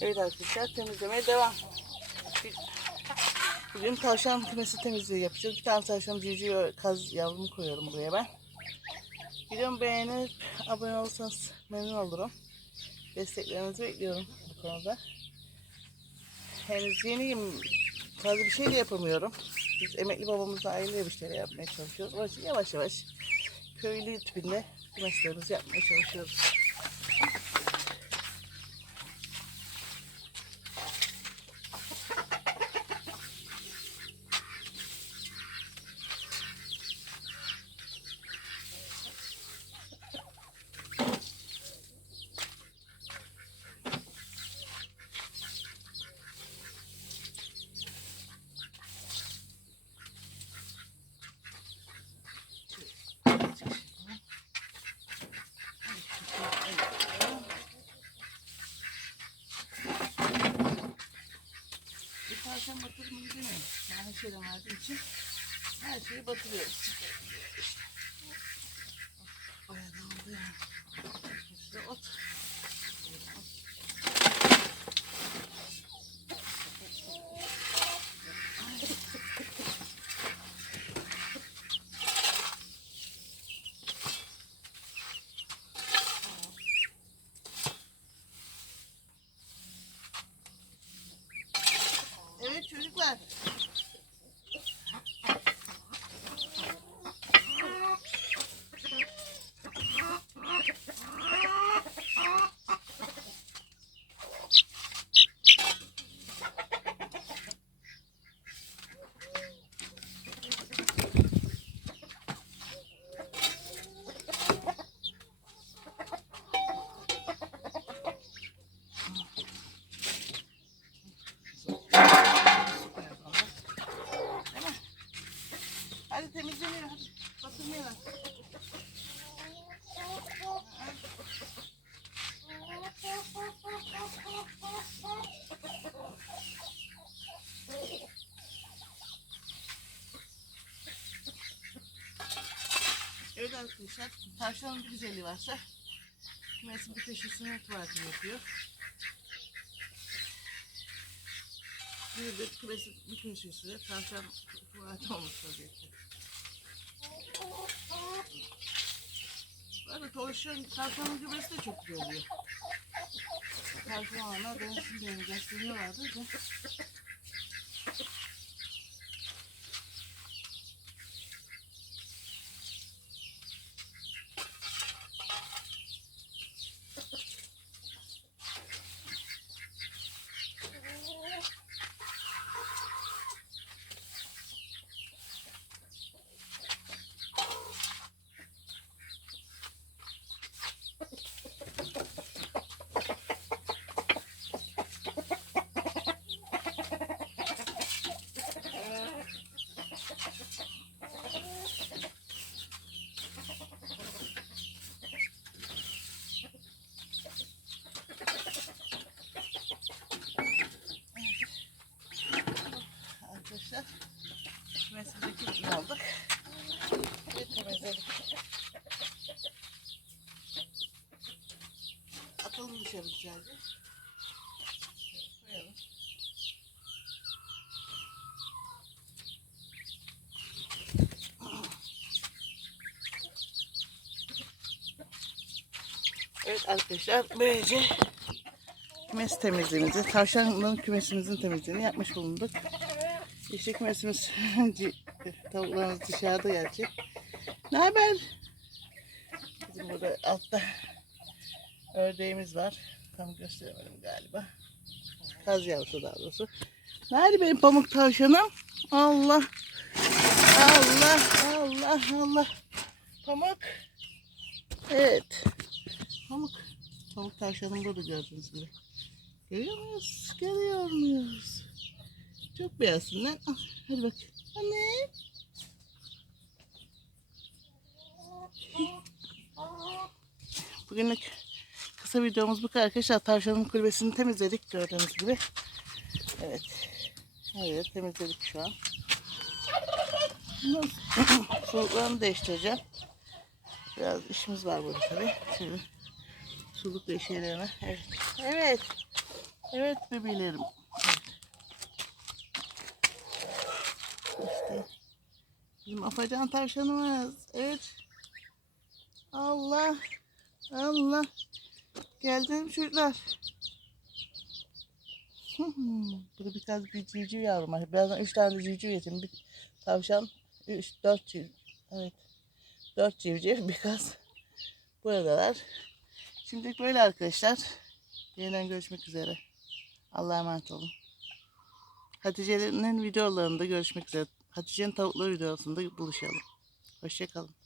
Evet arkadaşlar temizlemeye devam. Bugün tavşan kümesi temizliği yapacağız. Bir tane tavşan civciv kaz yavrumu koyuyorum buraya ben. Videomu beğenip abone olursanız memnun olurum. Desteklerinizi bekliyorum bu konuda. Henüz yeniyim. Fazla bir şey de yapamıyorum. Biz emekli babamızla aile bir şeyler yapmaya çalışıyoruz. Onun için yavaş yavaş köylü tipinde kümeslerimizi yapmaya çalışıyoruz. Bir tavşan batırma gidemiyorum. Ben şeyden verdiğim için her şeyi batırıyorum. Bayağı oldu yani. İşte ot. Yeah. Hadi temizleniyor. Hadi. Batırmayalım. Evet arkadaşlar, tavşanın bir güzelliği varsa kümesin bir köşesine tuvaletini yapıyor. Bir de kümesin bir köşesine tavşan tuvaleti olmuş vaziyette. Böyle tavşan, tavşanın gübresi de çok güzel oluyor. Tavşanlar diye besleniyorlardı da. Arkadaşlar, kümesimizdeki aldık. Ve temizledik. Dışarı güzelce. Koyalım. Evet arkadaşlar böylece kümes temizliğimizi, tavşanın kümesimizin temizliğini yapmış bulunduk. İşte kümesimiz tavuklarımız dışarıda gelecek. Ne haber? Bizim burada altta ördeğimiz var. Tam gösteremedim galiba. Kaz yavrusu daha doğrusu. Nerede benim pamuk tavşanım? Allah. Allah Allah Allah. Pamuk. Evet. Pamuk. Pamuk tavşanım burada gördüğünüz gibi. Görüyor muyuz? Görüyor muyuz? Çok beyazsın lan. Al, hadi bak. Anne. Bugünlük kısa videomuz bu kadar arkadaşlar. Tavşanın kulübesini temizledik gördüğünüz gibi. Evet. Evet temizledik şu an. Suluklarını değiştireceğim. Biraz işimiz var burada tabii. Şöyle suluk değişelerine. Evet. Evet. Evet bebeğlerim. İşte bizim afacan tavşanımız. Evet. Allah. Allah. Geldim çocuklar. Burada birkaç bir civciv yavrum var. Birazdan üç tane civciv yetim. Bir tavşan, üç, dört civciv. Evet. Dört civciv, birkaç buradalar. Şimdilik böyle arkadaşlar. Yeniden görüşmek üzere. Allah'a emanet olun. Hatice'nin videolarında görüşmek üzere. Hatice'nin tavukları videosunda buluşalım. Hoşçakalın.